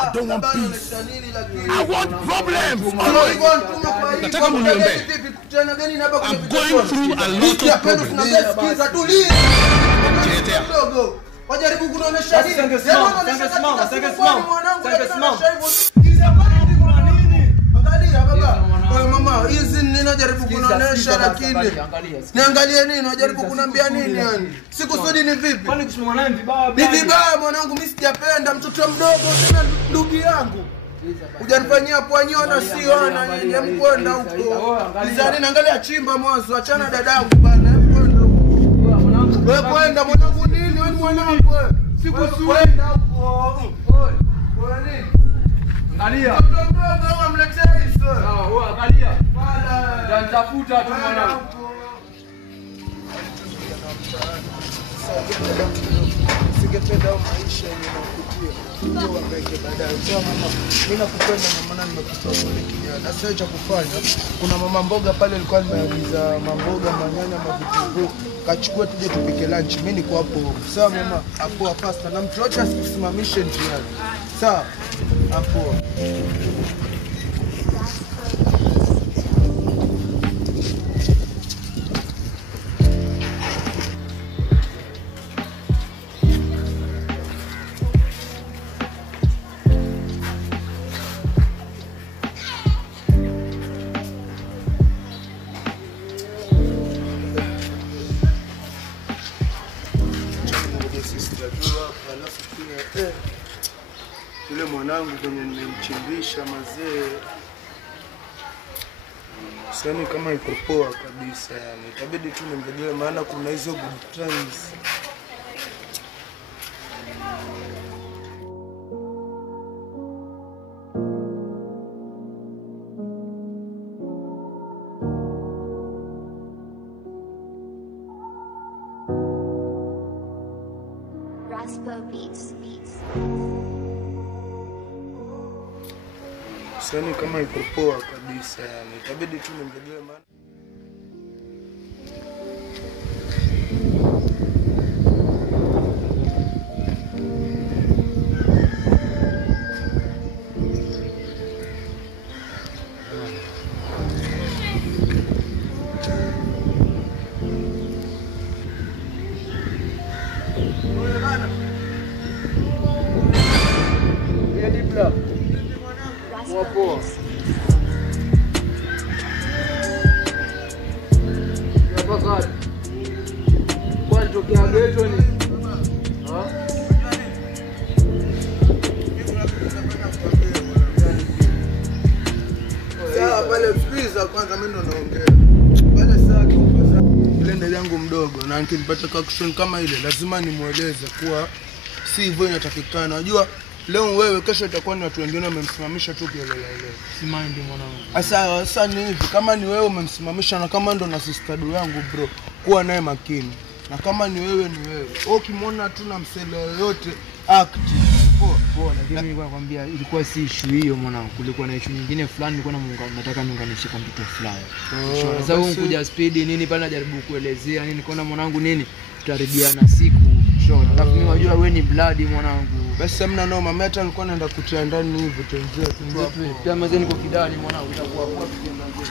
I don't want peace. I want problems. Nataka mniombe. I'm going through a lot of problems. Wajaribu kunaonesha nini? Angalia baba. Wewe mama, hizi ninajaribu kunaonesha lakini. Niangalie nini? Unajaribu kunambia nini yani? Sikusudi ni vipi? Kwani kusema naye vibaya? Ni vibaya mwanangu, mimi sijapenda mtoto mdogo tena ndugu yangu. Ujanifanyia pwanyona sio ana nyinyi mkwenda huko. Nizani naangalia chimba mwanzo, achana dadangu bana. Wewe kwenda mwanangu nini? Wewe mwanangu wewe. Sikusudi huko. Wewe nini? Angalia. Mtoto mdogo amletee hizo. Sawa, wewe angalia. Bala. Nitafuta tu mwanangu. Singependa maisha yanayokutia. Ndio wapeke baadaye. Sasa mama, mimi nakupenda na maana nimekutoa kule kijana. Sasa cha kufanya, kuna mama mboga pale alikuwa ameagiza mamboga, manyanya, mavitunguu. Kachukua tuje tupike lunch. Mimi niko hapo. Sawa mama, hapo pasta na mtu wote asisimamishe njiani. Sawa? Hapo. Yule mwanangu kwenye nimemchimbisha mazee. Sasa kama iko poa kabisa yani. Itabidi tu nimrejelee maana kuna hizo good times. Raspo Beats. Sasa kama iko poa kabisa yani. Itabidi tu nimrejelee maana Wapo. Yapakari. Kwa tokea geto ni. Sawa pale freezer kwanza mimi ndo naongea. Pale saa ile ndio yangu mdogo na nikimpata action kama ile lazima nimueleze kuwa si hivyo inatakikana. Unajua leo wewe kesho itakuwa ni watu wengine wamemsimamisha tu kelele ile. Si mind mwanangu. Sasa ni hivi kama ni wewe umemsimamisha na kama ndo na sister yangu bro, kuwa naye makini. Na kama ni wewe ni wewe. Ukimwona tu na msela yoyote act. Poa, lakini nilikuwa nakwambia ilikuwa si issue hiyo mwanangu. Kulikuwa na issue nyingine fulani nilikuwa nataka niunganishe kwa mtoto fulani. Sasa huyu kuja speed nini pale najaribu kuelezea nini nikaona mwanangu nini tutaribiana siku. Alafu mimi unajua wewe ni blood mwanangu. Basi hamna noma, mimi hata nilikuwa naenda kutia ndani hivyo tuenzie tu hapo. Pia mazee niko kidani mwanangu itakuwa poa pia mazee.